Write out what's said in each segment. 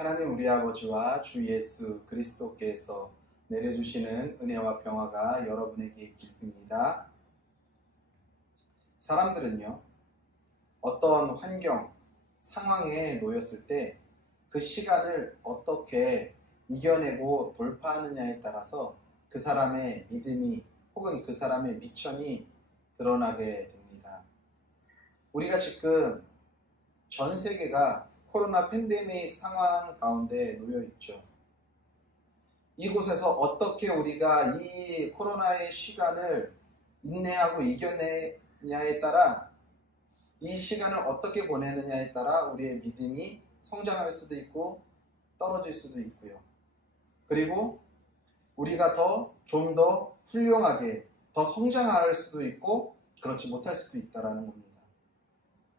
하나님 우리 아버지와 주 예수 그리스도께서 내려주시는 은혜와 평화가 여러분에게 있기입니다. 사람들은요, 어떤 환경, 상황에 놓였을 때 그 시간을 어떻게 이겨내고 돌파하느냐에 따라서 그 사람의 믿음이 혹은 그 사람의 미천이 드러나게 됩니다. 우리가 지금 전 세계가 코로나 팬데믹 상황 가운데 놓여 있죠. 이곳에서 어떻게 우리가 이 코로나의 시간을 인내하고 이겨내냐에 따라, 이 시간을 어떻게 보내느냐에 따라 우리의 믿음이 성장할 수도 있고 떨어질 수도 있고요. 그리고 우리가 좀 더 훌륭하게 더 성장할 수도 있고 그렇지 못할 수도 있다는 겁니다.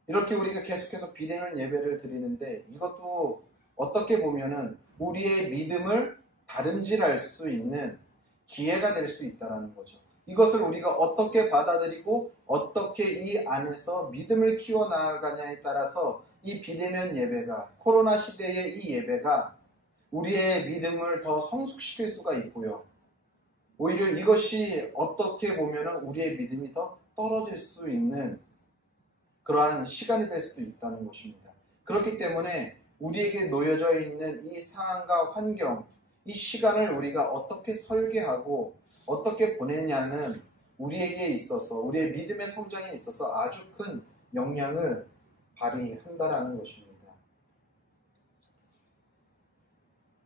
이렇게 우리가 계속해서 비대면 예배를 드리는데 이것도 어떻게 보면은 우리의 믿음을 다름질할 수 있는 기회가 될 수 있다는 거죠. 이것을 우리가 어떻게 받아들이고 어떻게 이 안에서 믿음을 키워나가냐에 따라서 이 비대면 예배가, 코로나 시대의 이 예배가 우리의 믿음을 더 성숙시킬 수가 있고요. 오히려 이것이 어떻게 보면은 우리의 믿음이 더 떨어질 수 있는 그러한 시간이 될 수도 있다는 것입니다. 그렇기 때문에 우리에게 놓여져 있는 이 상황과 환경, 이 시간을 우리가 어떻게 설계하고 어떻게 보내냐는 우리에게 있어서, 우리의 믿음의 성장에 있어서 아주 큰 영향을 발휘한다는 것입니다.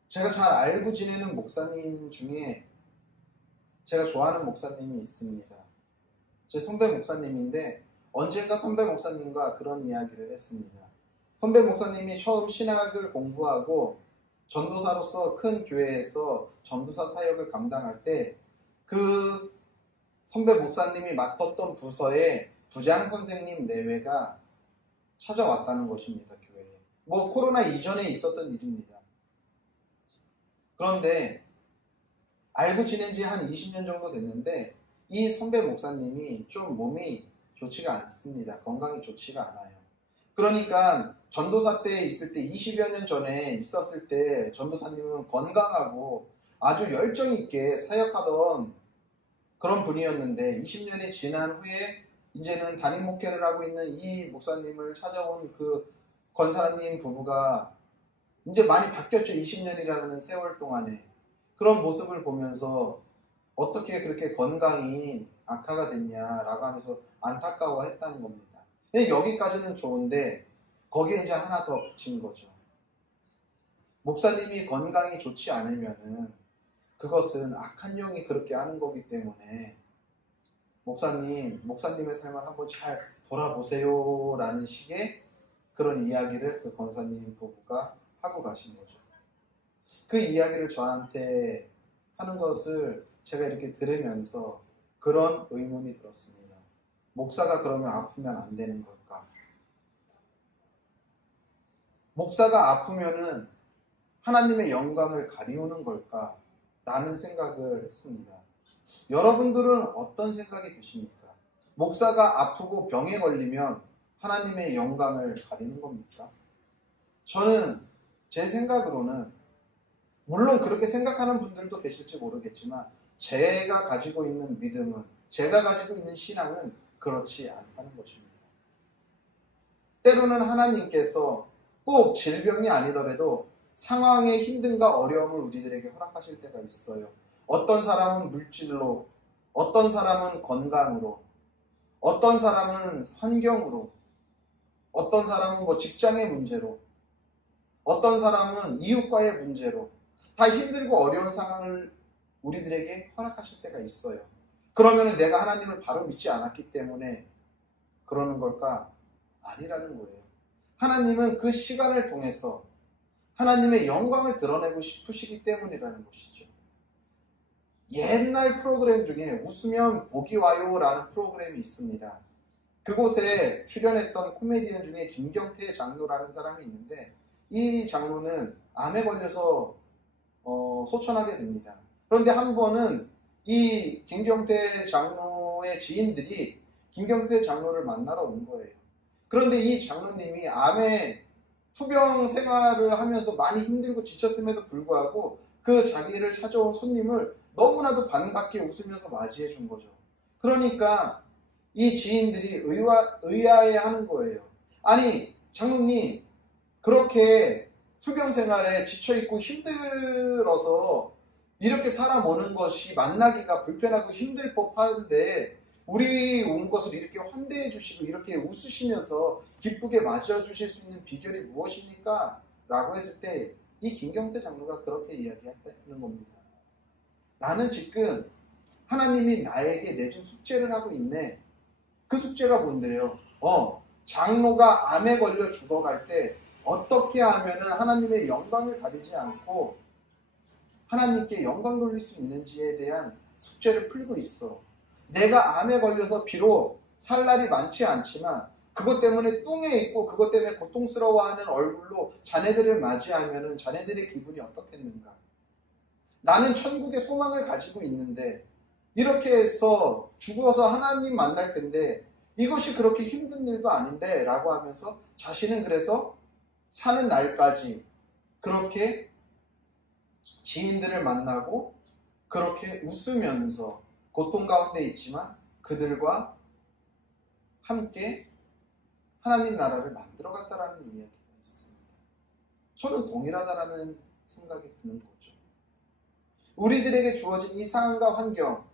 제가 잘 알고 지내는 목사님 중에 제가 좋아하는 목사님이 있습니다. 제 선배 목사님인데 언젠가 선배 목사님과 그런 이야기를 했습니다. 선배 목사님이 처음 신학을 공부하고 전도사로서 큰 교회에서 전도사 사역을 감당할 때 그 선배 목사님이 맡았던 부서에 부장 선생님 내외가 찾아왔다는 것입니다. 교회에. 코로나 이전에 있었던 일입니다. 그런데 알고 지낸 지 한 20년 정도 됐는데 이 선배 목사님이 좀 몸이 좋지가 않습니다. 건강이 좋지가 않아요. 그러니까 전도사 때 있을 때 20여 년 전에 있었을 때 전도사님은 건강하고 아주 열정 있게 사역하던 그런 분이었는데 20년이 지난 후에 이제는 담임 목회를 하고 있는 이 목사님을 찾아온 그 권사님 부부가 이제 많이 바뀌었죠. 20년이라는 세월 동안에. 그런 모습을 보면서 어떻게 그렇게 건강이 악화가 됐냐라고 하면서 안타까워했다는 겁니다. 근데 여기까지는 좋은데 거기에 이제 하나 더 붙인 거죠. 목사님이 건강이 좋지 않으면은 그것은 악한 영이 그렇게 하는 거기 때문에 목사님의 삶을 한번 잘 돌아보세요 라는 식의 그런 이야기를 그 권사님 부부가 하고 가신 거죠. 그 이야기를 저한테 하는 것을 제가 이렇게 들으면서 그런 의문이 들었습니다. 목사가 그러면 아프면 안 되는 걸까? 목사가 아프면은 하나님의 영광을 가리우는 걸까? 라는 생각을 했습니다. 여러분들은 어떤 생각이 드십니까? 목사가 아프고 병에 걸리면 하나님의 영광을 가리는 겁니까? 저는 제 생각으로는 물론 그렇게 생각하는 분들도 계실지 모르겠지만 제가 가지고 있는 믿음은, 제가 가지고 있는 신앙은 그렇지 않다는 것입니다. 때로는 하나님께서 꼭 질병이 아니더라도 상황의 힘듦과 어려움을 우리들에게 허락하실 때가 있어요. 어떤 사람은 물질로, 어떤 사람은 건강으로, 어떤 사람은 환경으로, 어떤 사람은 직장의 문제로, 어떤 사람은 이웃과의 문제로 다 힘들고 어려운 상황을 우리들에게 허락하실 때가 있어요. 그러면 내가 하나님을 바로 믿지 않았기 때문에 그러는 걸까? 아니라는 거예요. 하나님은 그 시간을 통해서 하나님의 영광을 드러내고 싶으시기 때문이라는 것이죠. 옛날 프로그램 중에 웃으면 복이 와요 라는 프로그램이 있습니다. 그곳에 출연했던 코미디언 중에 김경태 장로라는 사람이 있는데 이 장로는 암에 걸려서 소천하게 됩니다. 그런데 한 번은 이 김경태 장로의 지인들이 김경태 장로를 만나러 온 거예요. 그런데 이 장로님이 암에 투병 생활을 하면서 많이 힘들고 지쳤음에도 불구하고 그 자기를 찾아온 손님을 너무나도 반갑게 웃으면서 맞이해 준 거죠. 그러니까 이 지인들이 의아해 하는 거예요. 아니, 장로님, 그렇게 투병 생활에 지쳐있고 힘들어서 이렇게 사람 오는 것이 만나기가 불편하고 힘들 법한데 우리 온 것을 이렇게 환대해 주시고 이렇게 웃으시면서 기쁘게 맞아주실 수 있는 비결이 무엇입니까? 라고 했을 때 이 김경태 장로가 그렇게 이야기했다는 겁니다. 나는 지금 하나님이 나에게 내준 숙제를 하고 있네. 그 숙제가 뭔데요? 장로가 암에 걸려 죽어갈 때 어떻게 하면은 하나님의 영광을 가리지 않고 하나님께 영광 돌릴 수 있는지에 대한 숙제를 풀고 있어. 내가 암에 걸려서 비록 살 날이 많지 않지만 그것 때문에 뚱해 있고 그것 때문에 고통스러워하는 얼굴로 자네들을 맞이하면은 자네들의 기분이 어떻겠는가? 나는 천국의 소망을 가지고 있는데 이렇게 해서 죽어서 하나님 만날 텐데 이것이 그렇게 힘든 일도 아닌데 라고 하면서 자신은 그래서 사는 날까지 그렇게 지인들을 만나고 그렇게 웃으면서 고통 가운데 있지만 그들과 함께 하나님 나라를 만들어갔다라는 이야기가 있습니다. 저는 동일하다라는 생각이 드는 거죠. 우리들에게 주어진 이 상황과 환경,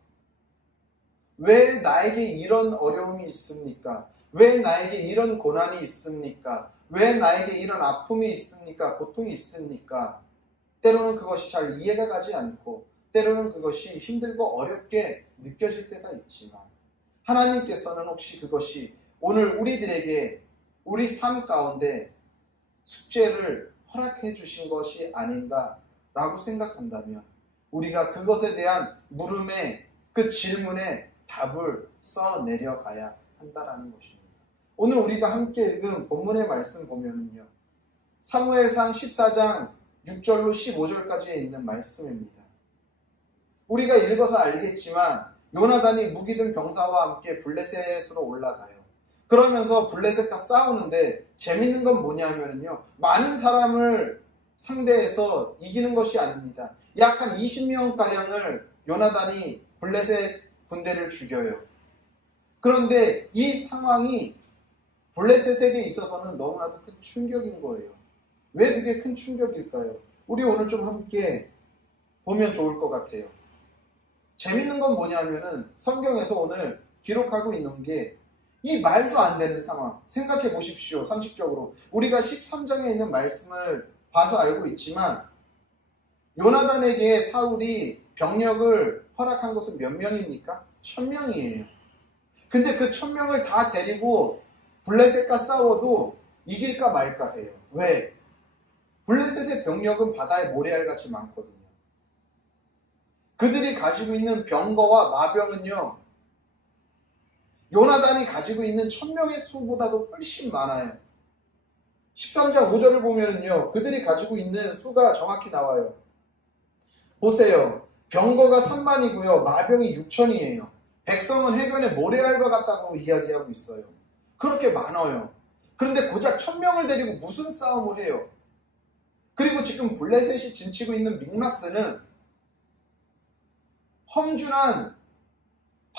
왜 나에게 이런 어려움이 있습니까? 왜 나에게 이런 고난이 있습니까? 왜 나에게 이런 아픔이 있습니까? 고통이 있습니까? 때로는 그것이 잘 이해가 가지 않고 때로는 그것이 힘들고 어렵게 느껴질 때가 있지만 하나님께서는 혹시 그것이 오늘 우리들에게 우리 삶 가운데 숙제를 허락해 주신 것이 아닌가라고 생각한다면 우리가 그것에 대한 물음에 그 질문에 답을 써내려가야 한다라는 것입니다. 오늘 우리가 함께 읽은 본문의 말씀 보면은요. 사무엘상 14장 6절로 15절까지에 있는 말씀입니다. 우리가 읽어서 알겠지만 요나단이 무기든 병사와 함께 블레셋으로 올라가요. 그러면서 블레셋과 싸우는데 재밌는 건 뭐냐면요. 많은 사람을 상대해서 이기는 것이 아닙니다. 약 한 20명가량을 요나단이 블레셋 군대를 죽여요. 그런데 이 상황이 블레셋에게 있어서는 너무나도 큰 충격인 거예요. 왜 그게 큰 충격일까요? 우리 오늘 좀 함께 보면 좋을 것 같아요. 재밌는 건 뭐냐면은 성경에서 오늘 기록하고 있는 게 이 말도 안 되는 상황. 생각해 보십시오. 상식적으로. 우리가 13장에 있는 말씀을 봐서 알고 있지만 요나단에게 사울이 병력을 허락한 것은 몇 명입니까? 1000명이에요. 근데 그 1000명을 다 데리고 블레셋과 싸워도 이길까 말까 해요. 왜? 블레셋의 병력은 바다의 모래알같이 많거든요. 그들이 가지고 있는 병거와 마병은요. 요나단이 가지고 있는 1000명의 수보다도 훨씬 많아요. 13장 5절을 보면은요. 그들이 가지고 있는 수가 정확히 나와요. 보세요. 병거가 3만이고요. 마병이 6천이에요. 백성은 해변에 모래알과 같다고 이야기하고 있어요. 그렇게 많아요. 그런데 고작 1000명을 데리고 무슨 싸움을 해요? 그리고 지금 블레셋이 진치고 있는 믹마스는 험준한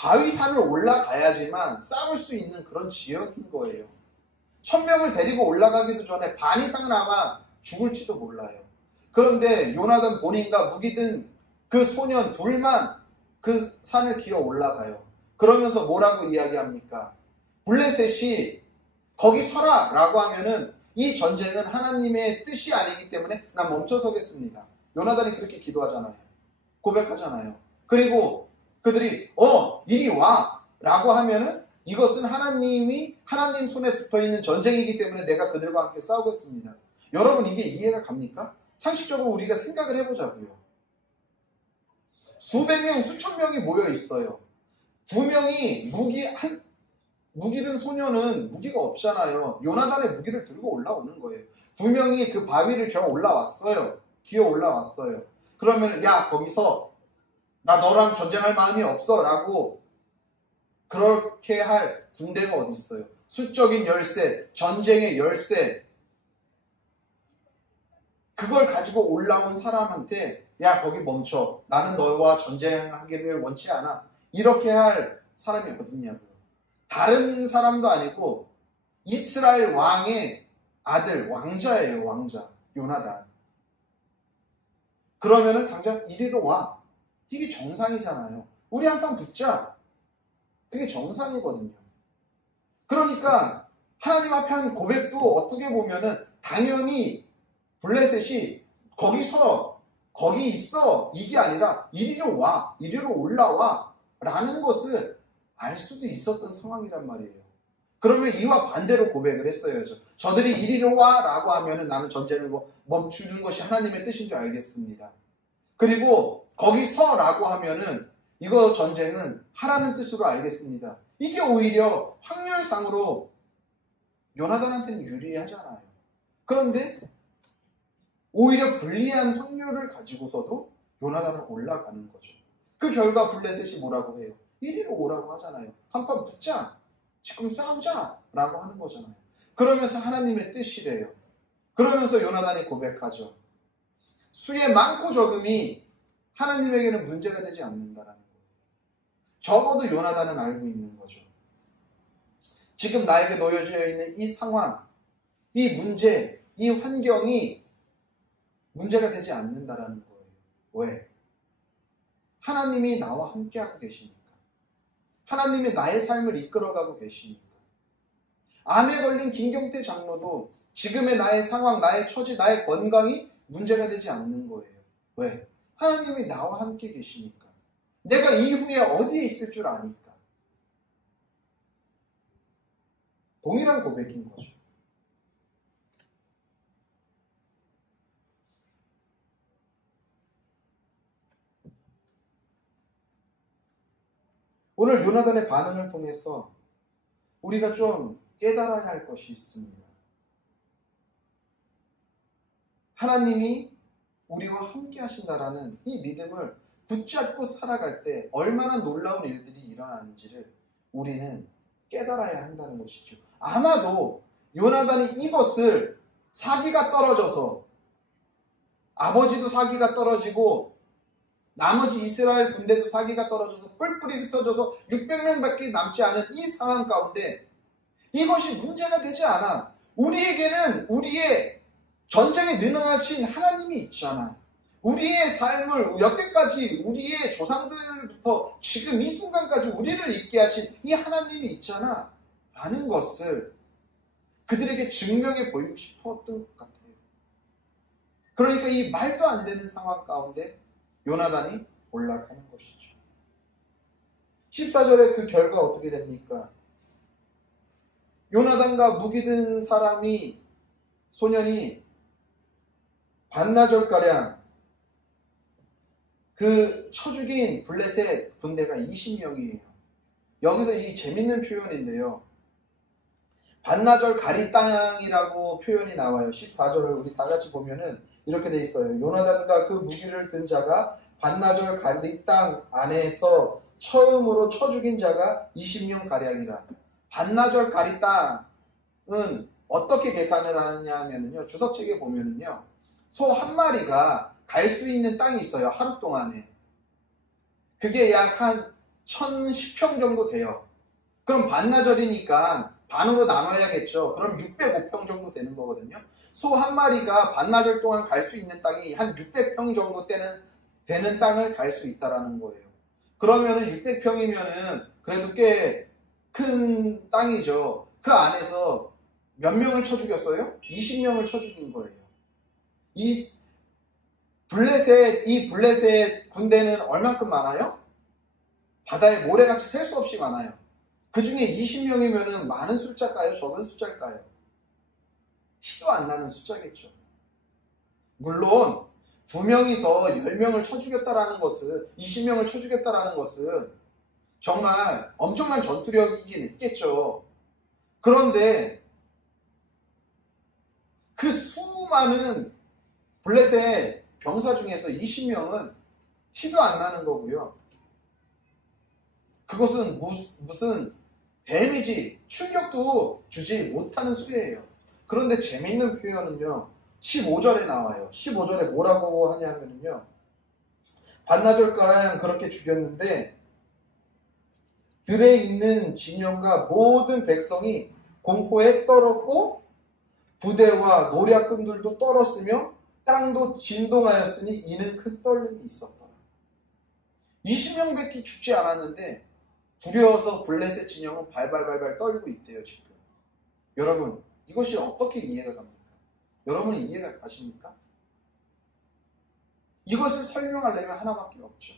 바위산을 올라가야지만 싸울 수 있는 그런 지역인 거예요. 1000명을 데리고 올라가기도 전에 반 이상은 아마 죽을지도 몰라요. 그런데 요나단 본인과 무기든 그 소년 둘만 그 산을 기어 올라가요. 그러면서 뭐라고 이야기합니까? 블레셋이 거기 서라 라고 하면은 이 전쟁은 하나님의 뜻이 아니기 때문에 난 멈춰서겠습니다. 요나단이 그렇게 기도하잖아요. 고백하잖아요. 그리고 그들이 이리 와 라고 하면은 이것은 하나님 손에 붙어있는 전쟁이기 때문에 내가 그들과 함께 싸우겠습니다. 여러분 이게 이해가 갑니까? 상식적으로 우리가 생각을 해보자고요. 수백 명, 수천 명이 모여 있어요. 두 명이 무기든 소녀는 무기가 없잖아요. 요나단의 무기를 들고 올라오는 거예요. 두 명이 그 바위를 기어 올라왔어요. 그러면 야 거기서 나 너랑 전쟁할 마음이 없어 라고 그렇게 할 군대가 어디 있어요. 수적인 열세, 전쟁의 열세. 그걸 가지고 올라온 사람한테 야 거기 멈춰. 나는 너와 전쟁하기를 원치 않아. 이렇게 할 사람이 어딨냐고요. 다른 사람도 아니고 이스라엘 왕의 아들, 왕자예요. 왕자. 요나단. 그러면은 당장 이리로 와. 이게 정상이잖아요. 우리 한판 붙자. 그게 정상이거든요. 그러니까 하나님 앞에 한 고백도 어떻게 보면은 당연히 블레셋이 거기 있어 이게 아니라 이리로 와, 이리로 올라와 라는 것을 알 수도 있었던 상황이란 말이에요. 그러면 이와 반대로 고백을 했어요. 저들이 이리로 와 라고 하면은 나는 전쟁을 멈추는 것이 하나님의 뜻인 줄 알겠습니다. 그리고 거기 서라고 하면은 이거 전쟁은 하라는 뜻으로 알겠습니다. 이게 오히려 확률상으로 요나단한테는 유리하잖아요. 그런데 오히려 불리한 확률을 가지고서도 요나단은 올라가는 거죠. 그 결과 블레셋이 뭐라고 해요? 이리로 오라고 하잖아요. 한판 붙자. 지금 싸우자. 라고 하는 거잖아요. 그러면서 하나님의 뜻이래요. 그러면서 요나단이 고백하죠. 수의 많고 적음이 하나님에게는 문제가 되지 않는다라는 거예요. 적어도 요나단은 알고 있는 거죠. 지금 나에게 놓여져 있는 이 상황, 이 문제, 이 환경이 문제가 되지 않는다라는 거예요. 왜? 하나님이 나와 함께하고 계시니까. 하나님이 나의 삶을 이끌어가고 계시니까. 암에 걸린 김경태 장로도 지금의 나의 상황, 나의 처지, 나의 건강이 문제가 되지 않는 거예요. 왜? 하나님이 나와 함께 계시니까. 내가 이후에 어디에 있을 줄 아니까. 동일한 고백인 거죠. 오늘 요나단의 반응을 통해서 우리가 좀 깨달아야 할 것이 있습니다. 하나님이 우리와 함께 하신다라는 이 믿음을 붙잡고 살아갈 때 얼마나 놀라운 일들이 일어나는지를 우리는 깨달아야 한다는 것이죠. 아마도 요나단이 이것을 사기가 떨어져서 아버지도 사기가 떨어지고 나머지 이스라엘 군대도 사기가 떨어져서 뿔뿔이 흩어져서 600명밖에 남지 않은 이 상황 가운데 이것이 문제가 되지 않아. 우리에게는 우리의 전쟁에 능하신 하나님이 있잖아. 우리의 삶을 여태까지 우리의 조상들부터 지금 이 순간까지 우리를 있게 하신 이 하나님이 있잖아 라는 것을 그들에게 증명해 보이고 싶었던 것 같아요. 그러니까 이 말도 안 되는 상황 가운데 요나단이 올라가는 것이죠. 14절에 그 결과 어떻게 됩니까? 요나단과 무기 든 소년이 반나절가량 그 쳐 죽인 블레셋 군대가 20명이에요. 여기서 이 재밌는 표현인데요. 반나절 가리 땅이라고 표현이 나와요. 14절을 우리 다 같이 보면은 이렇게 돼 있어요. 요나단과 그 무기를 든 자가 반나절 가리 땅 안에서 처음으로 쳐 죽인 자가 20명 가량이라. 반나절 가리 땅은 어떻게 계산을 하느냐 하면요. 주석책에 보면은요. 소 한 마리가 갈 수 있는 땅이 있어요. 하루 동안에. 그게 약 한 1010평 정도 돼요. 그럼 반나절이니까 반으로 나눠야겠죠. 그럼 605평 정도 되는 거거든요. 소 한 마리가 반나절 동안 갈 수 있는 땅이 한 600평 정도 되는 땅을 갈 수 있다라는 거예요. 그러면은 600평이면은 그래도 꽤 큰 땅이죠. 그 안에서 몇 명을 쳐 죽였어요? 20명을 쳐 죽인 거예요. 이 블레셋 군대는 얼만큼 많아요? 바다에 모래같이 셀 수 없이 많아요. 그 중에 20명이면은 많은 숫자일까요? 적은 숫자일까요? 티도 안 나는 숫자겠죠. 물론 2명이서 10명을 쳐 죽였다라는 것은 20명을 쳐 죽였다라는 것은 정말 엄청난 전투력이긴 있겠죠. 그런데 그 수많은 블레셋 병사 중에서 20명은 티도 안 나는 거고요. 그것은 무슨 데미지, 충격도 주지 못하는 수예요. 그런데 재미있는 표현은요. 15절에 나와요. 15절에 뭐라고 하냐면요. 반나절가량 그렇게 죽였는데 들에 있는 진영과 모든 백성이 공포에 떨었고 부대와 노략군들도 떨었으며 땅도 진동하였으니 이는 큰 떨림이 있었더라. 20명밖에 죽지 않았는데 두려워서 블레셋 진영은 발발발발 떨고 있대요. 지금 여러분, 이것이 어떻게 이해가 갑니까? 여러분이 이해가 가십니까? 이것을 설명하려면 하나밖에 없죠.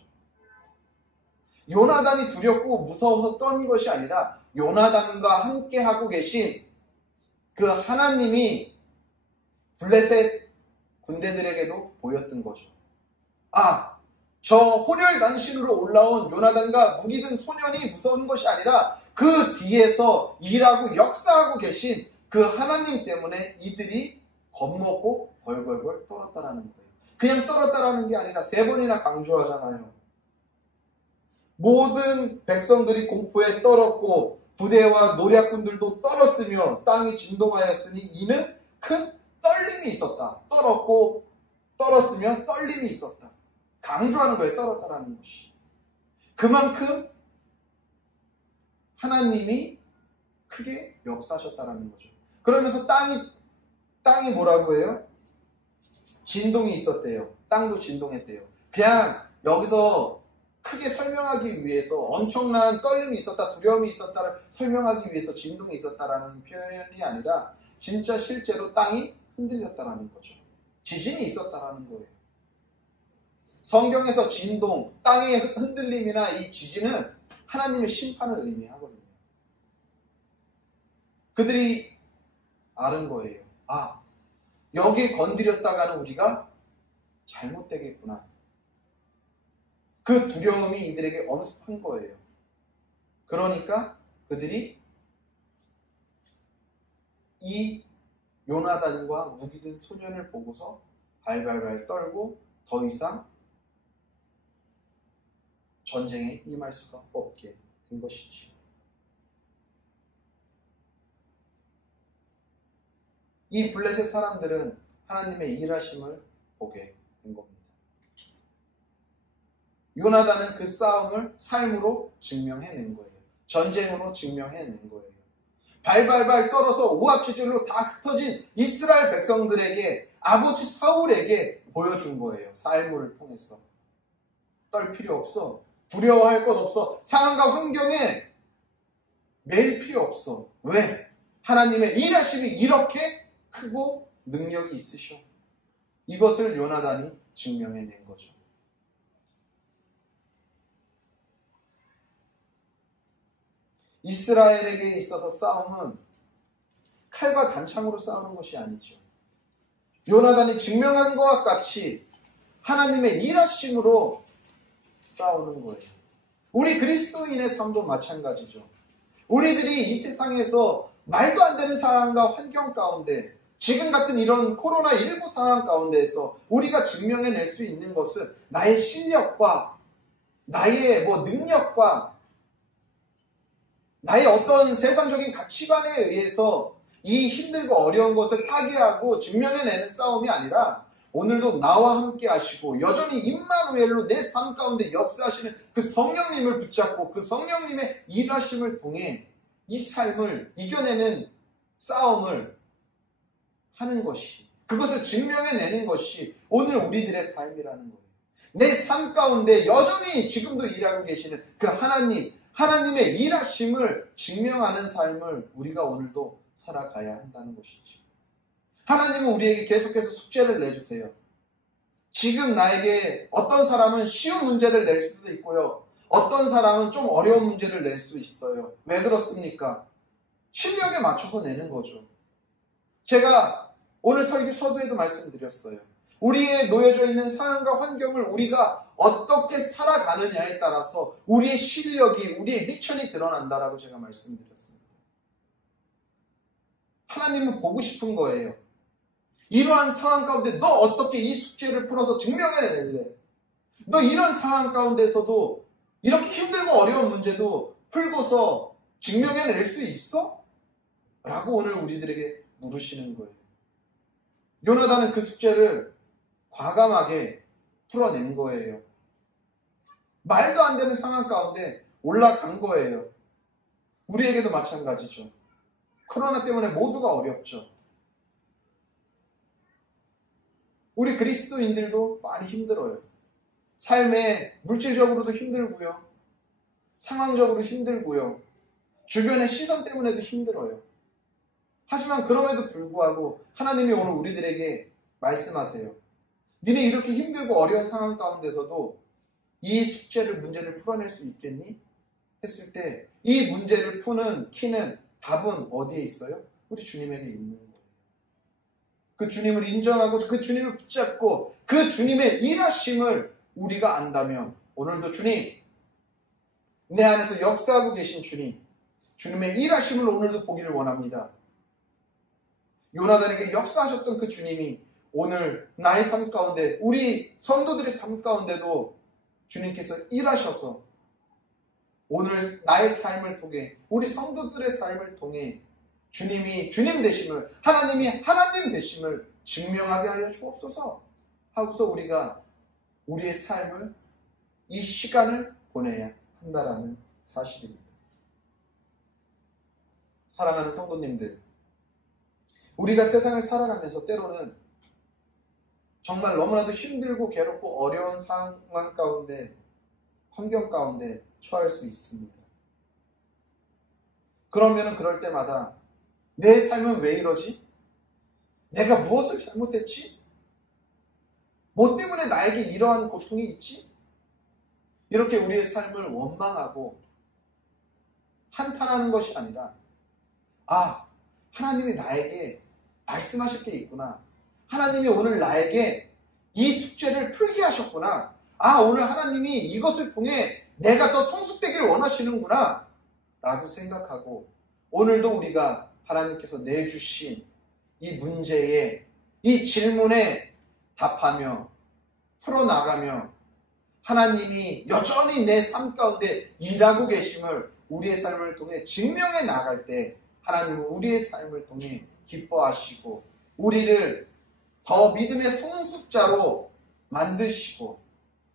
요나단이 두렵고 무서워서 떤 것이 아니라 요나단과 함께 하고 계신 그 하나님이 블레셋 군대들에게도 보였던 거죠. 저 혼혈단신으로 올라온 요나단과 무기 든 소년이 무서운 것이 아니라 그 뒤에서 일하고 역사하고 계신 그 하나님 때문에 이들이 겁먹고 벌벌벌 떨었다라는 거예요. 그냥 떨었다라는 게 아니라 3번이나 강조하잖아요. 모든 백성들이 공포에 떨었고 부대와 노략군들도 떨었으며 땅이 진동하였으니 이는 큰 떨림이 있었다. 떨었고 떨었으며 떨림이 있었다. 강조하는 거예요. 떨었다라는 것이. 그만큼 하나님이 크게 역사하셨다라는 거죠. 그러면서 땅이 뭐라고 해요? 진동이 있었대요. 땅도 진동했대요. 그냥 여기서 크게 설명하기 위해서 엄청난 떨림이 있었다, 두려움이 있었다를 설명하기 위해서 진동이 있었다라는 표현이 아니라 진짜 실제로 땅이 흔들렸다라는 거죠. 지진이 있었다라는 거예요. 성경에서 진동, 땅의 흔들림이나 이 지진은 하나님의 심판을 의미하거든요. 그들이 아는 거예요. 여기 건드렸다가는 우리가 잘못되겠구나. 그 두려움이 이들에게 엄습한 거예요. 그러니까 그들이 이 요나단과 무기 든 소년을 보고서 발발발 떨고 더 이상 전쟁에 임할 수가 없게 된 것이지. 이 블레셋 사람들은 하나님의 일하심을 보게 된 겁니다. 요나단은 그 싸움을 삶으로 증명해낸 거예요. 전쟁으로 증명해낸 거예요. 발발발 떨어서 오합지졸로 다 흩어진 이스라엘 백성들에게, 아버지 사울에게 보여준 거예요. 삶을 통해서. 떨 필요 없어. 두려워할 것 없어. 상황과 환경에 매일 필요 없어. 왜? 하나님의 일하심이 이렇게 크고 능력이 있으셔. 이것을 요나단이 증명해낸 거죠. 이스라엘에게 있어서 싸움은 칼과 단창으로 싸우는 것이 아니죠. 요나단이 증명한 것과 같이 하나님의 일하심으로 싸우는 거예요. 우리 그리스도인의 삶도 마찬가지죠. 우리들이 이 세상에서 말도 안 되는 상황과 환경 가운데, 지금 같은 이런 코로나19 상황 가운데에서 우리가 증명해낼 수 있는 것은 나의 실력과 나의 능력과 나의 어떤 세상적인 가치관에 의해서 이 힘들고 어려운 것을 타개하고 증명해내는 싸움이 아니라 오늘도 나와 함께 하시고 여전히 임마누엘로 내 삶 가운데 역사하시는 그 성령님을 붙잡고 그 성령님의 일하심을 통해 이 삶을 이겨내는 싸움을 하는 것이, 그것을 증명해내는 것이 오늘 우리들의 삶이라는 거예요. 내 삶 가운데 여전히 지금도 일하고 계시는 그 하나님의 일하심을 증명하는 삶을 우리가 오늘도 살아가야 한다는 것이죠. 하나님은 우리에게 계속해서 숙제를 내주세요. 지금 나에게 어떤 사람은 쉬운 문제를 낼 수도 있고요. 어떤 사람은 좀 어려운 문제를 낼 수 있어요. 왜 그렇습니까? 실력에 맞춰서 내는 거죠. 제가 오늘 설교 서두에도 말씀드렸어요. 우리의 놓여져 있는 상황과 환경을 우리가 어떻게 살아가느냐에 따라서 우리의 실력이, 우리의 미천이 드러난다라고 제가 말씀드렸습니다. 하나님은 보고 싶은 거예요. 이러한 상황 가운데 너 어떻게 이 숙제를 풀어서 증명해낼래? 너 이런 상황 가운데서도 이렇게 힘들고 어려운 문제도 풀고서 증명해낼 수 있어? 라고 오늘 우리들에게 물으시는 거예요. 요나단은 그 숙제를 과감하게 풀어낸 거예요. 말도 안 되는 상황 가운데 올라간 거예요. 우리에게도 마찬가지죠. 코로나 때문에 모두가 어렵죠. 우리 그리스도인들도 많이 힘들어요. 삶에 물질적으로도 힘들고요. 상황적으로 힘들고요. 주변의 시선 때문에도 힘들어요. 하지만 그럼에도 불구하고 하나님이 오늘 우리들에게 말씀하세요. 니네 이렇게 힘들고 어려운 상황 가운데서도 이 숙제를, 문제를 풀어낼 수 있겠니? 했을 때 이 문제를 푸는 키는, 답은 어디에 있어요? 우리 주님에게 있는 거예요. 그 주님을 인정하고 그 주님을 붙잡고 그 주님의 일하심을 우리가 안다면 오늘도 주님, 내 안에서 역사하고 계신 주님, 주님의 일하심을 오늘도 보기를 원합니다. 요나단에게 역사하셨던 그 주님이 오늘 나의 삶 가운데, 우리 성도들의 삶 가운데도 주님께서 일하셔서 오늘 나의 삶을 통해, 우리 성도들의 삶을 통해 주님이 주님 되심을, 하나님이 하나님 되심을 증명하게 하여 주옵소서 하고서 우리가 우리의 삶을, 이 시간을 보내야 한다라는 사실입니다. 사랑하는 성도님들, 우리가 세상을 살아가면서 때로는 정말 너무나도 힘들고 괴롭고 어려운 상황 가운데, 환경 가운데 처할 수 있습니다. 그러면 그럴 때마다 내 삶은 왜 이러지? 내가 무엇을 잘못했지? 뭐 때문에 나에게 이러한 고통이 있지? 이렇게 우리의 삶을 원망하고 한탄하는 것이 아니라, 하나님이 나에게 말씀하실 게 있구나. 하나님이 오늘 나에게 이 숙제를 풀게 하셨구나. 오늘 하나님이 이것을 통해 내가 더 성숙되길 원하시는구나 라고 생각하고, 오늘도 우리가 하나님께서 내주신 이 문제에, 이 질문에 답하며 풀어나가며 하나님이 여전히 내 삶 가운데 일하고 계심을 우리의 삶을 통해 증명해 나갈 때 하나님은 우리의 삶을 통해 기뻐하시고 우리를 더 믿음의 성숙자로 만드시고,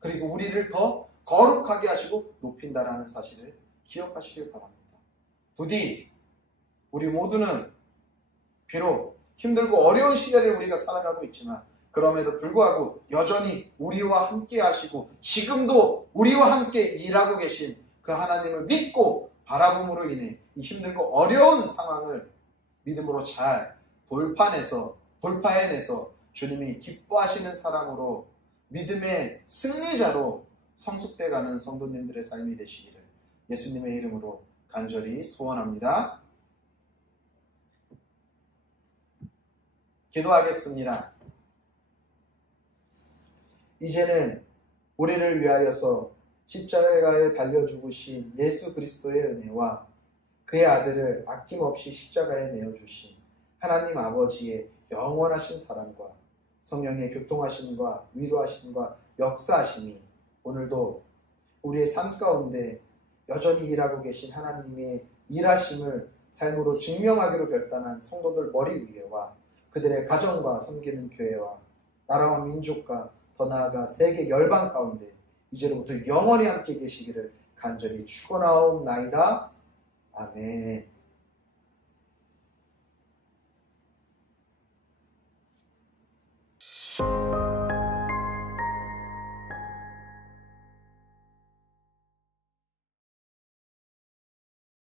그리고 우리를 더 거룩하게 하시고 높인다라는 사실을 기억하시길 바랍니다. 부디 우리 모두는 비록 힘들고 어려운 시대를 우리가 살아가고 있지만, 그럼에도 불구하고 여전히 우리와 함께 하시고 지금도 우리와 함께 일하고 계신 그 하나님을 믿고 바라봄으로 인해 이 힘들고 어려운 상황을 믿음으로 잘 돌파해내서 주님이 기뻐하시는 사람으로, 믿음의 승리자로 성숙돼가는 성도님들의 삶이 되시기를 예수님의 이름으로 간절히 소원합니다. 기도하겠습니다. 이제는 우리를 위하여서 십자가에 달려 죽으신 예수 그리스도의 은혜와 그의 아들을 아낌없이 십자가에 내어주신 하나님 아버지의 영원하신 사랑과 성령의 교통하심과 위로하심과 역사하심이 오늘도 우리의 삶 가운데 여전히 일하고 계신 하나님의 일하심을 삶으로 증명하기로 결단한 성도들 머리 위에와 그들의 가정과 섬기는 교회와 나라와 민족과 더 나아가 세계 열방 가운데 이제로부터 영원히 함께 계시기를 간절히 축원하옵나이다. 아멘.